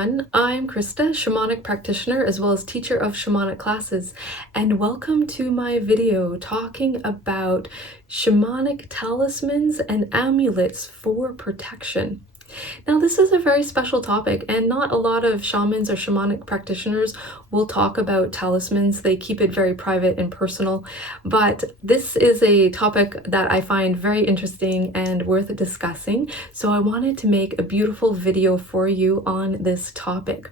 everyone, I'm Christa, shamanic practitioner as well as teacher of shamanic classes, and welcome to my video talking about shamanic talismans and amulets for protection. Now, this is a very special topic, and not a lot of shamans or shamanic practitioners will talk about talismans. They keep it very private and personal, but this is a topic that I find very interesting and worth discussing. So I wanted to make a beautiful video for you on this topic.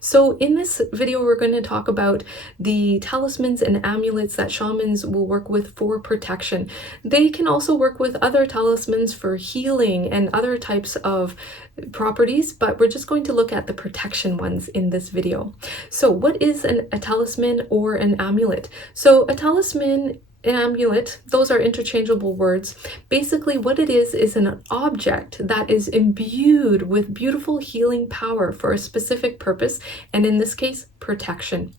So in this video, we're going to talk about the talismans and amulets that shamans will work with for protection. They can also work with other talismans for healing and other types of properties, but we're just going to look at the protection ones in this video. So what is a talisman or an amulet? So a talisman, an amulet, those are interchangeable words. Basically what it is an object that is imbued with beautiful healing power for a specific purpose, and in this case, protection.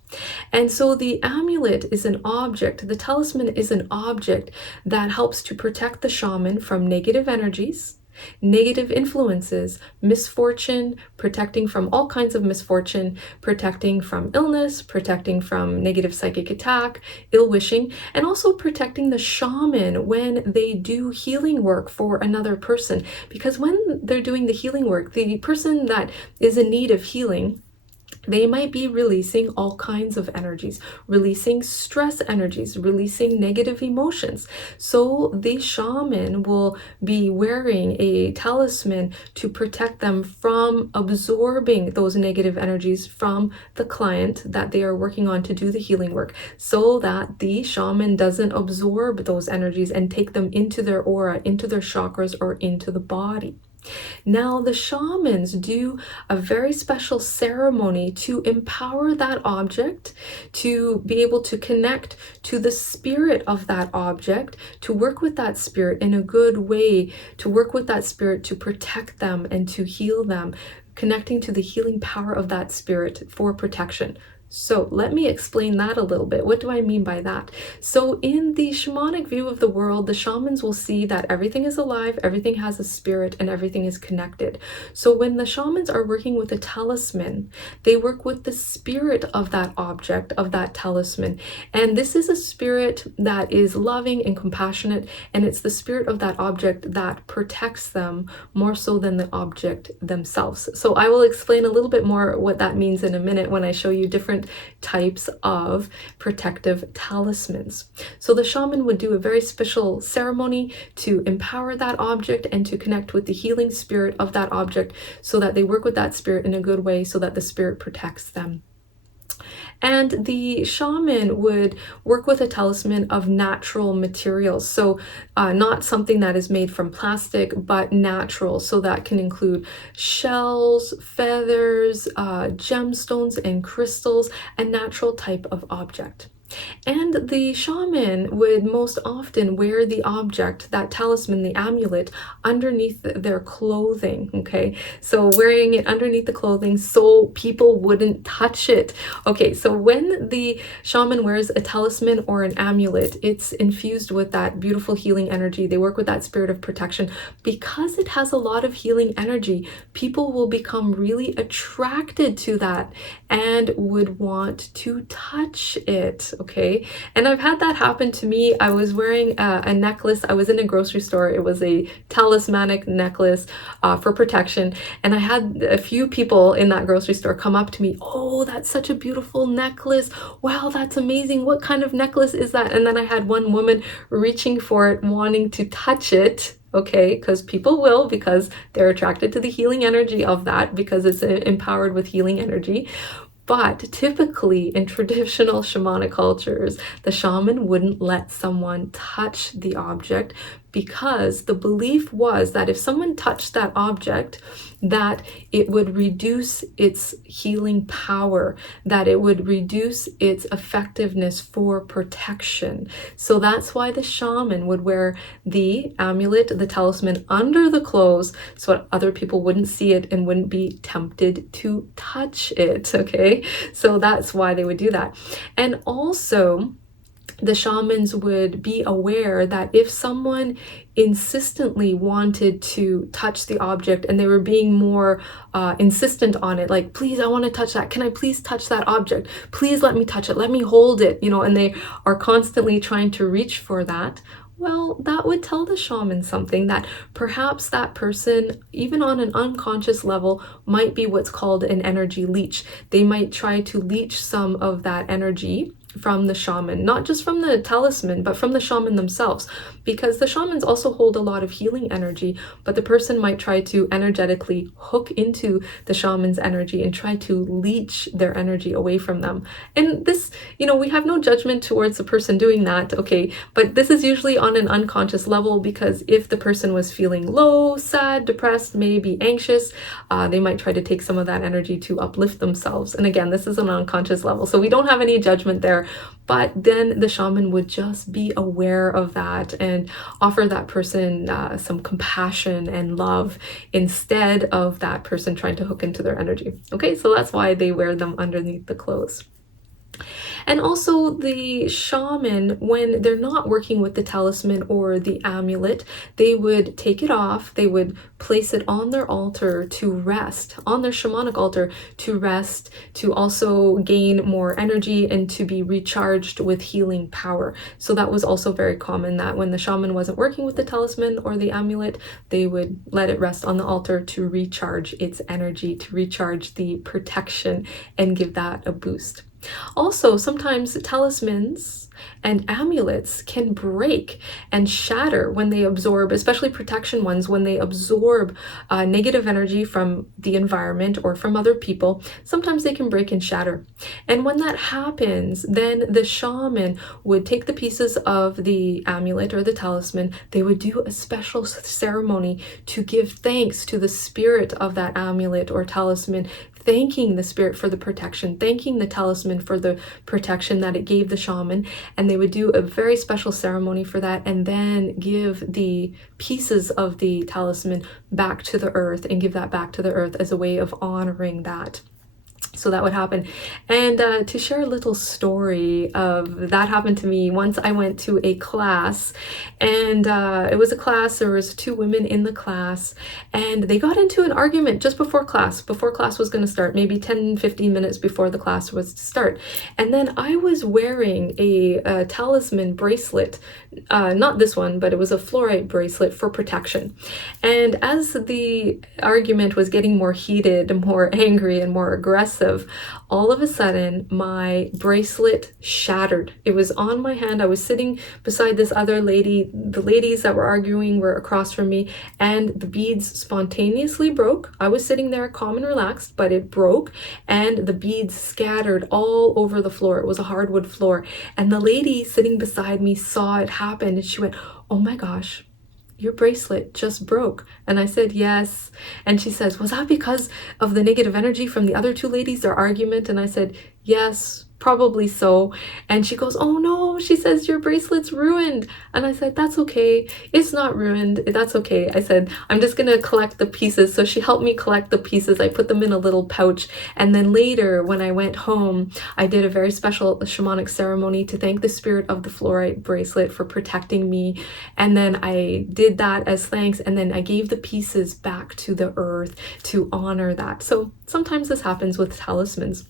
And so the amulet is an object, the talisman is an object that helps to protect the shaman from negative energies, negative influences, misfortune, protecting from all kinds of misfortune, protecting from illness, protecting from negative psychic attack, ill wishing, and also protecting the shaman when they do healing work for another person. Because when they're doing the healing work, the person that is in need of healing, they might be releasing all kinds of energies, releasing stress energies, releasing negative emotions. So the shaman will be wearing a talisman to protect them from absorbing those negative energies from the client that they are working on to do the healing work, so that the shaman doesn't absorb those energies and take them into their aura, into their chakras, or into the body. Now, the shamans do a very special ceremony to empower that object, to be able to connect to the spirit of that object, to work with that spirit in a good way, to work with that spirit to protect them and to heal them, connecting to the healing power of that spirit for protection. So let me explain that a little bit. What do I mean by that? So in the shamanic view of the world, the shamans will see that everything is alive, everything has a spirit, and everything is connected. So when the shamans are working with a talisman, they work with the spirit of that object, of that talisman. And this is a spirit that is loving and compassionate, and it's the spirit of that object that protects them more so than the object themselves. So I will explain a little bit more what that means in a minute when I show you different types of protective talismans. So the shaman would do a very special ceremony to empower that object and to connect with the healing spirit of that object, so that they work with that spirit in a good way, so that the spirit protects them. And the shaman would work with a talisman of natural materials. So not something that is made from plastic, but natural. So that can include shells, feathers, gemstones, and crystals, a natural type of object. And the shaman would most often wear the object, that talisman, the amulet, underneath their clothing, okay? So wearing it underneath the clothing so people wouldn't touch it. Okay, so when the shaman wears a talisman or an amulet, it's infused with that beautiful healing energy. They work with that spirit of protection. Because it has a lot of healing energy, people will become really attracted to that and would want to touch it. Okay, and I've had that happen to me. I was wearing a necklace. I was in a grocery store. It was a talismanic necklace for protection, and I had a few people in that grocery store come up to me. Oh, that's such a beautiful necklace. Wow, that's amazing. What kind of necklace is that? And then I had one woman reaching for it, wanting to touch it. Okay, because people will, because they're attracted to the healing energy of that, because it's empowered with healing energy. But typically in traditional shamanic cultures, the shaman wouldn't let someone touch the object, because the belief was that if someone touched that object, that it would reduce its healing power, that it would reduce its effectiveness for protection. So that's why the shaman would wear the amulet, the talisman, under the clothes, so other people wouldn't see it and wouldn't be tempted to touch it, okay? So that's why they would do that. And also, the shamans would be aware that if someone insistently wanted to touch the object and they were being more insistent on it, like, please, I want to touch that. Can I please touch that object? Please let me touch it. Let me hold it, and they are constantly trying to reach for that. Well, that would tell the shaman something, that perhaps that person, even on an unconscious level, might be what's called an energy leech. They might try to leech some of that energy from the shaman, not just from the talisman, but from the shaman themselves, because the shamans also hold a lot of healing energy, but the person might try to energetically hook into the shaman's energy and try to leech their energy away from them. And this, we have no judgment towards the person doing that, okay, but this is usually on an unconscious level, because if the person was feeling low, sad, depressed, maybe anxious, they might try to take some of that energy to uplift themselves. And again, this is an unconscious level, so we don't have any judgment there. But then the shaman would just be aware of that and offer that person some compassion and love instead of that person trying to hook into their energy. Okay, so that's why they wear them underneath the clothes. And also the shaman, when they're not working with the talisman or the amulet, they would take it off, they would place it on their altar to rest, on their shamanic altar to rest, to also gain more energy and to be recharged with healing power. So that was also very common, that when the shaman wasn't working with the talisman or the amulet, they would let it rest on the altar to recharge its energy, to recharge the protection and give that a boost. Also, sometimes talismans and amulets can break and shatter when they absorb, especially protection ones, when they absorb negative energy from the environment or from other people. Sometimes they can break and shatter. And when that happens, then the shaman would take the pieces of the amulet or the talisman, they would do a special ceremony to give thanks to the spirit of that amulet or talisman, thanking the spirit for the protection, thanking the talisman for the protection that it gave the shaman. And they would do a very special ceremony for that, and then give the pieces of the talisman back to the earth and give that back to the earth as a way of honoring that. So that would happen. And to share a little story of that happened to me once. I went to a class, and it was a class, there was 2 women in the class, and they got into an argument just before class was going to start, maybe 10-15 minutes before the class was to start. And then I was wearing a talisman bracelet, not this one, but it was a fluorite bracelet for protection. And as the argument was getting more heated, more angry, and more aggressive, all of a sudden my bracelet shattered. It was on my hand. I was sitting beside this other lady. The ladies that were arguing were across from me, and the beads spontaneously broke. I was sitting there calm and relaxed, but it broke, and the beads scattered all over the floor. It was a hardwood floor, and the lady sitting beside me saw it happen, and she went, "Oh my gosh, your bracelet just broke." And I said, "Yes." And she says, "Was that because of the negative energy from the other 2 ladies, their argument?" And I said, "Yes, probably so." And she goes, "Oh no," she says, "your bracelet's ruined." And I said, "That's okay. It's not ruined. That's okay." I said, "I'm just gonna collect the pieces." So she helped me collect the pieces. I put them in a little pouch. And then later, when I went home, I did a very special shamanic ceremony to thank the spirit of the fluorite bracelet for protecting me. And then I did that as thanks. And then I gave the pieces back to the earth to honor that. So sometimes this happens with talismans.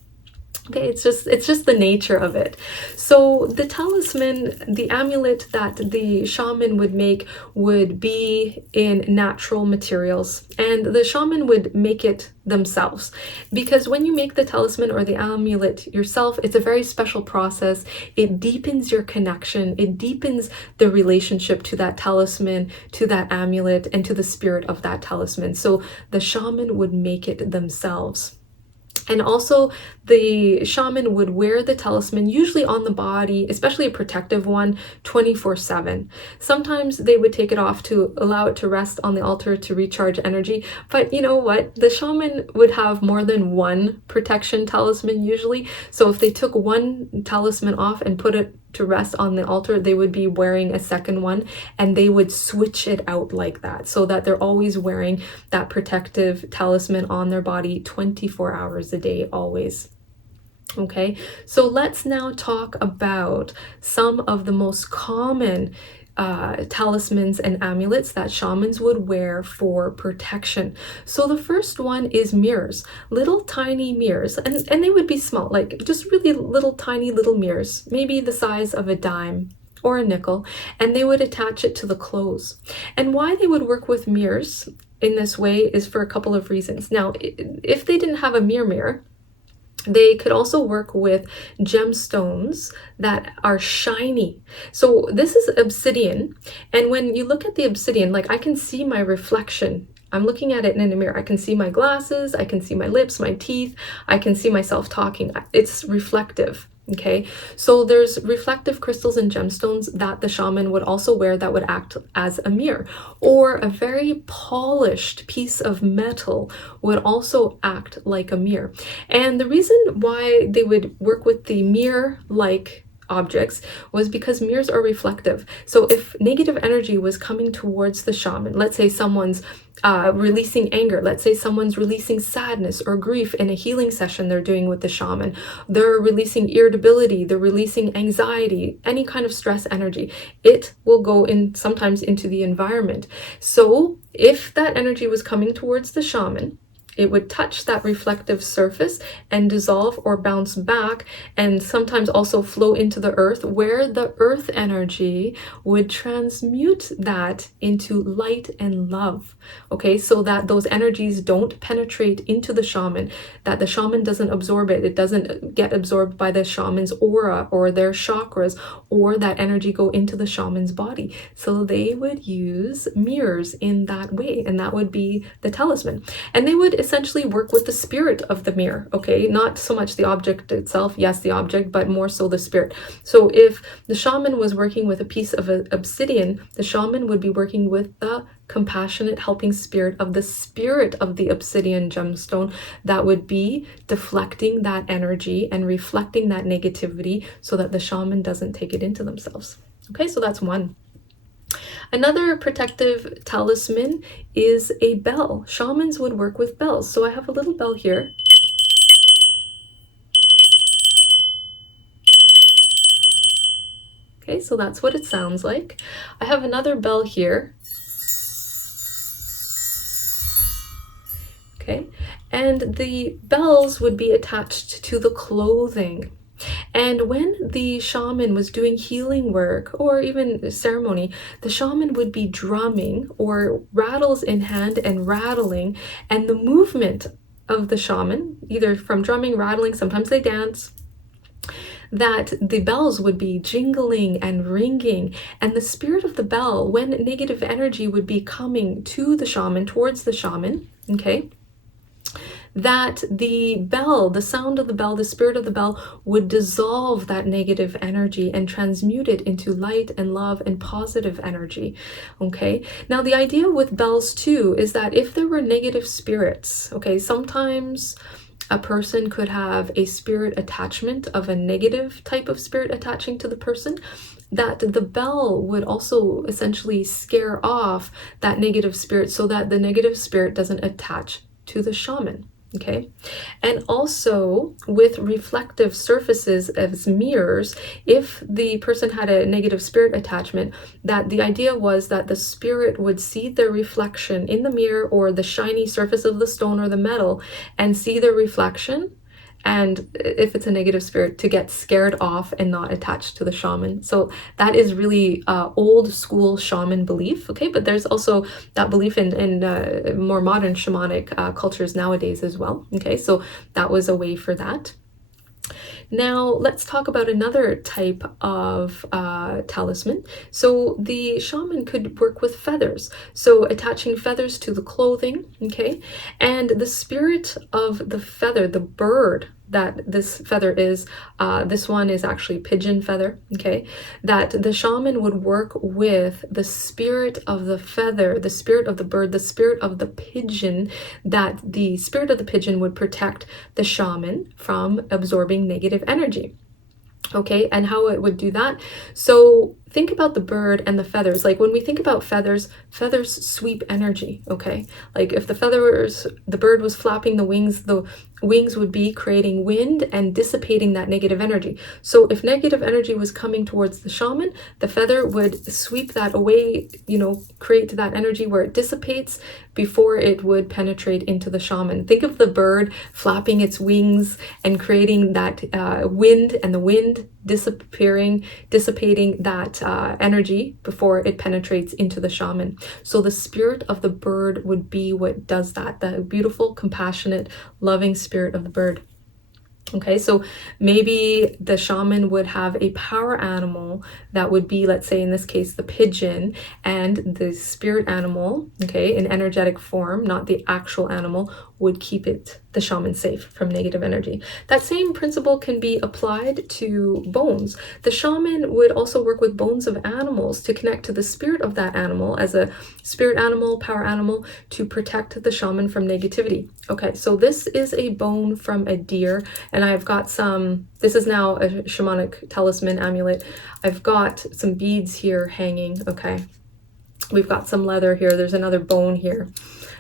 Okay, it's just the nature of it. So the talisman, the amulet that the shaman would make would be in natural materials, and the shaman would make it themselves, because when you make the talisman or the amulet yourself, it's a very special process. It deepens your connection, it deepens the relationship to that talisman, to that amulet, and to the spirit of that talisman. So the shaman would make it themselves. And also the shaman would wear the talisman, usually on the body, especially a protective one, 24/7. Sometimes they would take it off to allow it to rest on the altar to recharge energy. But you know what? The shaman would have more than one protection talisman usually. So if they took one talisman off and put it to rest on the altar, they would be wearing a second one, and they would switch it out like that, so that they're always wearing that protective talisman on their body 24 hours a day, always. Okay, so let's now talk about some of the most common talismans and amulets that shamans would wear for protection. So the first one is mirrors, little tiny mirrors, and they would be small, like just really little tiny little mirrors, maybe the size of a dime or a nickel, and they would attach it to the clothes. And why they would work with mirrors in this way is for a couple of reasons. Now, if they didn't have a mirror, they could also work with gemstones that are shiny. So this is obsidian. And when you look at the obsidian, like I can see my reflection. I'm looking at it in a mirror. I can see my glasses. I can see my lips, my teeth. I can see myself talking. It's reflective. Okay, so there's reflective crystals and gemstones that the shaman would also wear that would act as a mirror, or a very polished piece of metal would also act like a mirror. And the reason why they would work with the mirror-like objects was because mirrors are reflective. So if negative energy was coming towards the shaman, let's say someone's releasing anger, let's say someone's releasing sadness or grief in a healing session they're doing with the shaman, they're releasing irritability, they're releasing anxiety, any kind of stress energy, it will go in sometimes into the environment. So if that energy was coming towards the shaman, it would touch that reflective surface and dissolve or bounce back, and sometimes also flow into the earth, where the earth energy would transmute that into light and love. Okay, so that those energies don't penetrate into the shaman, that the shaman doesn't absorb it, it doesn't get absorbed by the shaman's aura or their chakras, or that energy go into the shaman's body. So they would use mirrors in that way, and that would be the talisman. And they would essentially work with the spirit of the mirror, okay? Not so much the object itself, yes, the object, but more so the spirit. So if the shaman was working with a piece of obsidian, the shaman would be working with the compassionate, helping spirit of the obsidian gemstone that would be deflecting that energy and reflecting that negativity so that the shaman doesn't take it into themselves. Okay, so that's one. Another protective talisman is a bell. Shamans would work with bells. So I have a little bell here. Okay, so that's what it sounds like. I have another bell here. Okay, and the bells would be attached to the clothing. And when the shaman was doing healing work or even ceremony, the shaman would be drumming or rattles in hand and rattling, and the movement of the shaman, either from drumming, rattling, sometimes they dance, that the bells would be jingling and ringing, and the spirit of the bell, when negative energy would be coming to the shaman, towards the shaman, okay, that the bell, the sound of the bell, the spirit of the bell would dissolve that negative energy and transmute it into light and love and positive energy. Okay, now the idea with bells too is that if there were negative spirits, okay, sometimes a person could have a spirit attachment of a negative type of spirit attaching to the person, that the bell would also essentially scare off that negative spirit so that the negative spirit doesn't attach to the shaman. Okay, and also with reflective surfaces as mirrors, if the person had a negative spirit attachment, that the idea was that the spirit would see their reflection in the mirror or the shiny surface of the stone or the metal and see their reflection, and if it's a negative spirit, to get scared off and not attached to the shaman. So that is really old school shaman belief, okay? But there's also that belief in more modern shamanic cultures nowadays as well, okay? So that was a way for that. Now let's talk about another type of talisman. So the shaman could work with feathers, so attaching feathers to the clothing, okay? And the spirit of the feather, the bird that this feather is, this one is actually pigeon feather, okay? That the shaman would work with the spirit of the feather, the spirit of the bird, the spirit of the pigeon, that the spirit of the pigeon would protect the shaman from absorbing negative energy. Okay, and how it would do that? So think about the bird and the feathers. Like when we think about feathers, feathers sweep energy, okay? Like if the bird was flapping the wings would be creating wind and dissipating that negative energy. So if negative energy was coming towards the shaman, the feather would sweep that away, you know, create that energy where it dissipates before it would penetrate into the shaman. Think of the bird flapping its wings and creating that wind, and the wind dissipating that energy before it penetrates into the shaman. So the spirit of the bird would be what does that, the beautiful, compassionate, loving spirit of the bird. Okay, so maybe the shaman would have a power animal that would be, let's say in this case, the pigeon, and the spirit animal, okay, in energetic form, not the actual animal, would keep the shaman safe from negative energy. That same principle can be applied to bones. The shaman would also work with bones of animals to connect to the spirit of that animal as a spirit animal, power animal, to protect the shaman from negativity. Okay, so this is a bone from a deer, and I've got this is now a shamanic talisman amulet. I've got some beads here hanging, okay? We've got some leather here, there's another bone here.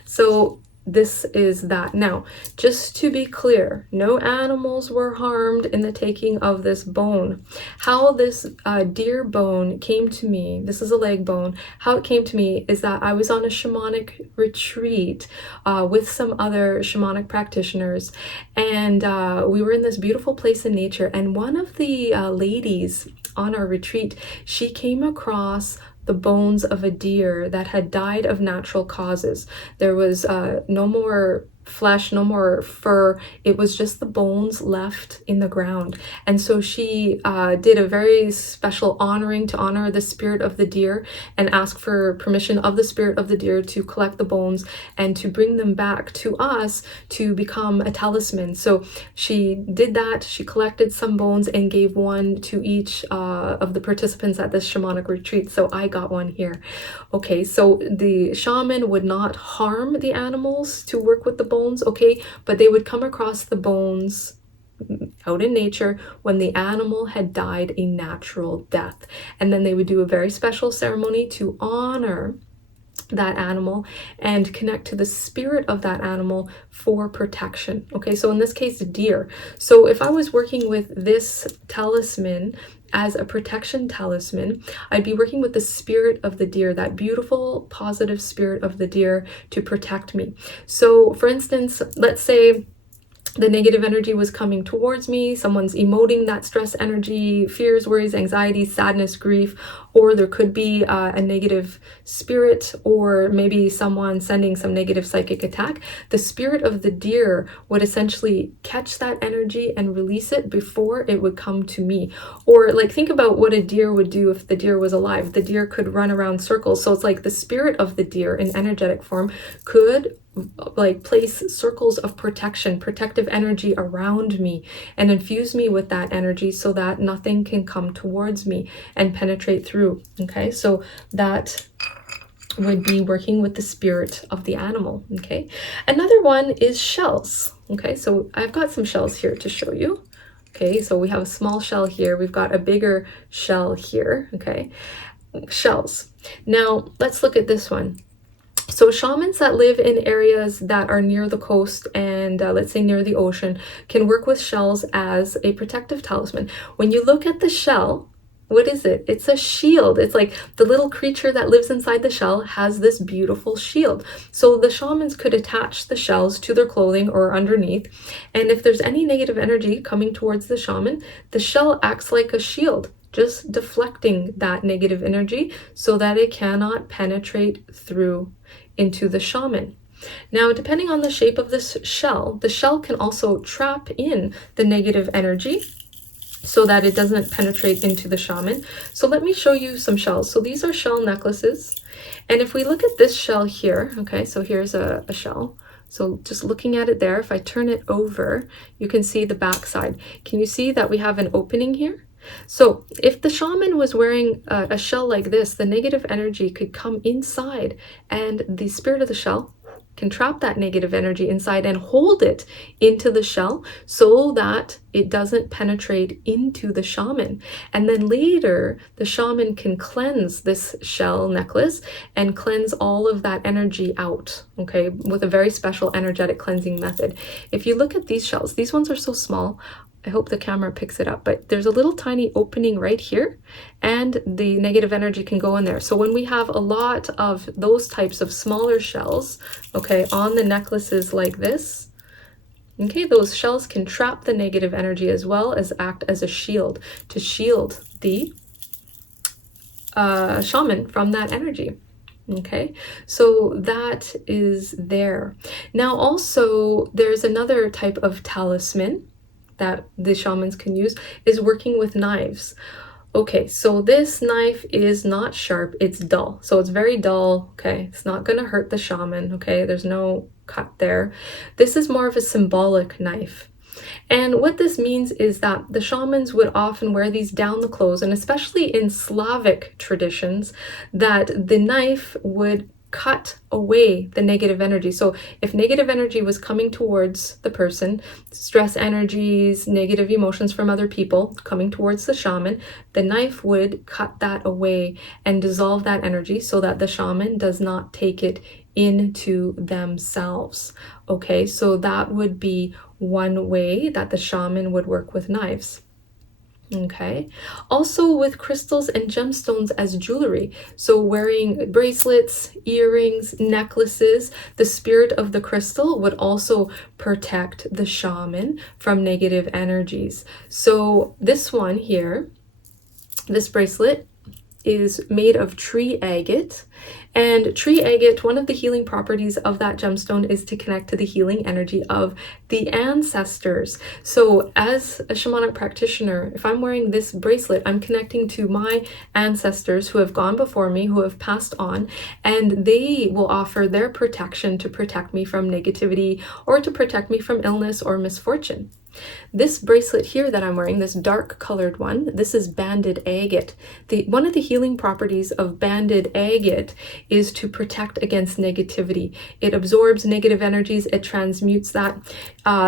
So this is that. Now, just to be clear, no animals were harmed in the taking of this bone. How this deer bone came to me, this is a leg bone, how it came to me is that I was on a shamanic retreat with some other shamanic practitioners, and we were in this beautiful place in nature, and one of the ladies on our retreat, she came across the bones of a deer that had died of natural causes. There was no more flesh, no more fur. It was just the bones left in the ground. And so she did a very special honoring to honor the spirit of the deer and ask for permission of the spirit of the deer to collect the bones and to bring them back to us to become a talisman. So she did that. She collected some bones and gave one to each of the participants at this shamanic retreat. So I got one here. Okay, so the shaman would not harm the animals to work with the bones, okay, but they would come across the bones out in nature when the animal had died a natural death, and then they would do a very special ceremony to honor that animal and connect to the spirit of that animal for protection. Okay, so in this case, deer. So if I was working with this talisman as a protection talisman, I'd be working with the spirit of the deer, that beautiful, positive spirit of the deer, to protect me. So for instance, let's say the negative energy was coming towards me, someone's emoting that stress energy, fears, worries, anxiety, sadness, grief, or there could be a negative spirit, or maybe someone sending some negative psychic attack. The spirit of the deer would essentially catch that energy and release it before it would come to me. Or like, think about what a deer would do if the deer was alive. The deer could run around circles. So it's like the spirit of the deer in energetic form could like place circles of protection, protective energy around me, and infuse me with that energy so that nothing can come towards me and penetrate through. Okay, so that would be working with the spirit of the animal. Okay, another one is shells. Okay, so I've got some shells here to show you. Okay, so we have a small shell here, we've got a bigger shell here. Okay, shells. Now let's look at this one. So shamans that live in areas that are near the coast and let's say near the ocean can work with shells as a protective talisman. When you look at the shell, what is it? It's a shield. It's like the little creature that lives inside the shell has this beautiful shield. So the shamans could attach the shells to their clothing or underneath, and if there's any negative energy coming towards the shaman, the shell acts like a shield, just deflecting that negative energy so that it cannot penetrate through into the shaman. Now, depending on the shape of this shell, the shell can also trap in the negative energy so that it doesn't penetrate into the shaman. So let me show you some shells. So these are shell necklaces. And if we look at this shell here, okay, so here's a shell. So just looking at it there, if I turn it over, you can see the back side. Can you see that we have an opening here? So if the shaman was wearing a shell like this, the negative energy could come inside and the spirit of the shell can trap that negative energy inside and hold it into the shell so that it doesn't penetrate into the shaman. And then later, the shaman can cleanse this shell necklace and cleanse all of that energy out, okay, with a very special energetic cleansing method. If you look at these shells, these ones are so small. I hope the camera picks it up, but there's a little tiny opening right here and the negative energy can go in there. So when we have a lot of those types of smaller shells, okay, on the necklaces like this, okay, those shells can trap the negative energy as well as act as a shield to shield the shaman from that energy. Okay, so that is there. Now also there's another type of talisman that the shamans can use, is working with knives. Okay, so this knife is not sharp, it's dull. So it's very dull, okay? It's not gonna hurt the shaman, okay? There's no cut there. This is more of a symbolic knife. And what this means is that the shamans would often wear these down the clothes, and especially in Slavic traditions, that the knife would cut away the negative energy. So if negative energy was coming towards the person, stress energies, negative emotions from other people coming towards the shaman, the knife would cut that away and dissolve that energy so that the shaman does not take it into themselves. Okay, so that would be one way that the shaman would work with knives. Okay, also with crystals and gemstones as jewelry, so wearing bracelets, earrings, necklaces, the spirit of the crystal would also protect the shaman from negative energies. So this one here, this bracelet is made of tree agate. And tree agate, one of the healing properties of that gemstone is to connect to the healing energy of the ancestors. So as a shamanic practitioner, if I'm wearing this bracelet, I'm connecting to my ancestors who have gone before me, who have passed on, and they will offer their protection to protect me from negativity or to protect me from illness or misfortune. This bracelet here that I'm wearing, this dark colored one, this is banded agate. One of the healing properties of banded agate is to protect against negativity. It absorbs negative energies, it transmutes that.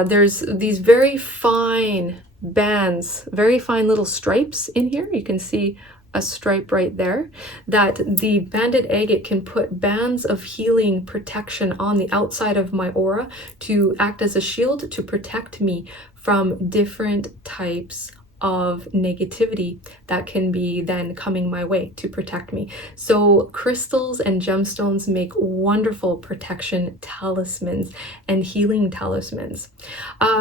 There's these very fine bands, very fine little stripes in here. You can see a stripe right there, that the banded agate can put bands of healing protection on the outside of my aura to act as a shield to protect me from different types of negativity that can be then coming my way to protect me. So crystals and gemstones make wonderful protection talismans and healing talismans.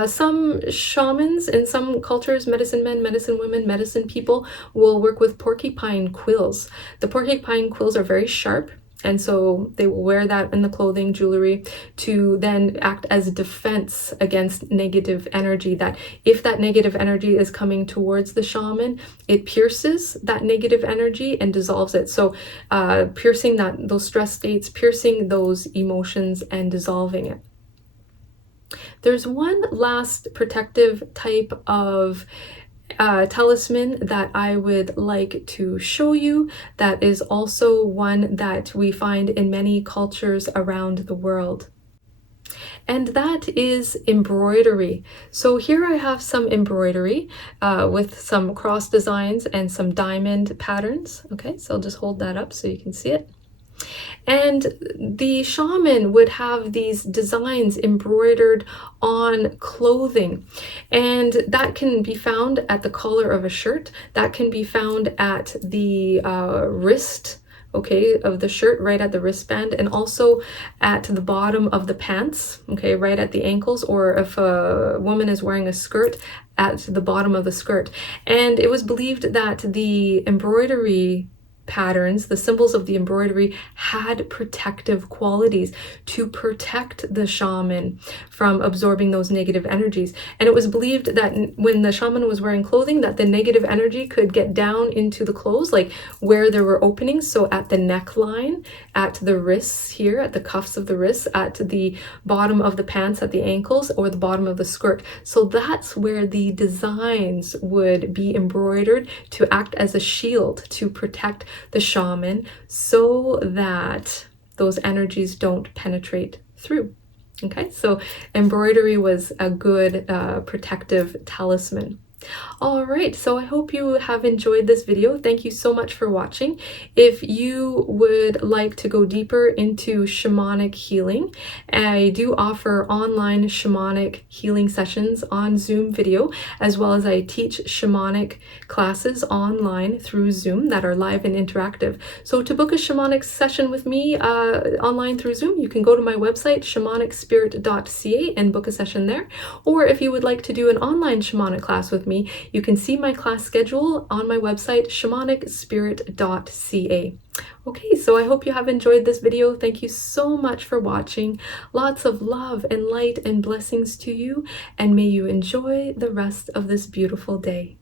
Some shamans in some cultures, medicine men, medicine women, medicine people, will work with porcupine quills. The porcupine quills are very sharp, and so they will wear that in the clothing, jewelry, to then act as defense against negative energy. That if that negative energy is coming towards the shaman, it pierces that negative energy and dissolves it. So piercing those stress states, piercing those emotions and dissolving it. There's one last protective type of talisman that I would like to show you, that is also one that we find in many cultures around the world. And that is embroidery. So here I have some embroidery with some cross designs and some diamond patterns. Okay, so I'll just hold that up so you can see it. And the shaman would have these designs embroidered on clothing, and that can be found at the collar of a shirt, that can be found at the wrist, okay, of the shirt, right at the wristband, and also at the bottom of the pants, okay, right at the ankles, or if a woman is wearing a skirt, at the bottom of the skirt. And it was believed that the embroidery patterns, the symbols of the embroidery, had protective qualities to protect the shaman from absorbing those negative energies. And it was believed that when the shaman was wearing clothing, that the negative energy could get down into the clothes, like where there were openings, so at the neckline, at the wrists here, at the cuffs of the wrists, at the bottom of the pants, at the ankles, or the bottom of the skirt. So that's where the designs would be embroidered to act as a shield to protect the shaman, so that those energies don't penetrate through. Okay, so embroidery was a good protective talisman. All right, so I hope you have enjoyed this video. Thank you so much for watching. If you would like to go deeper into shamanic healing, I do offer online shamanic healing sessions on Zoom video, as well as I teach shamanic classes online through Zoom that are live and interactive. So to book a shamanic session with me online through Zoom, you can go to my website, shamanicspirit.ca, and book a session there. Or if you would like to do an online shamanic class with me, you can see my class schedule on my website, shamanicspirit.ca. Okay, so I hope you have enjoyed this video. Thank you so much for watching. Lots of love and light and blessings to you, and may you enjoy the rest of this beautiful day.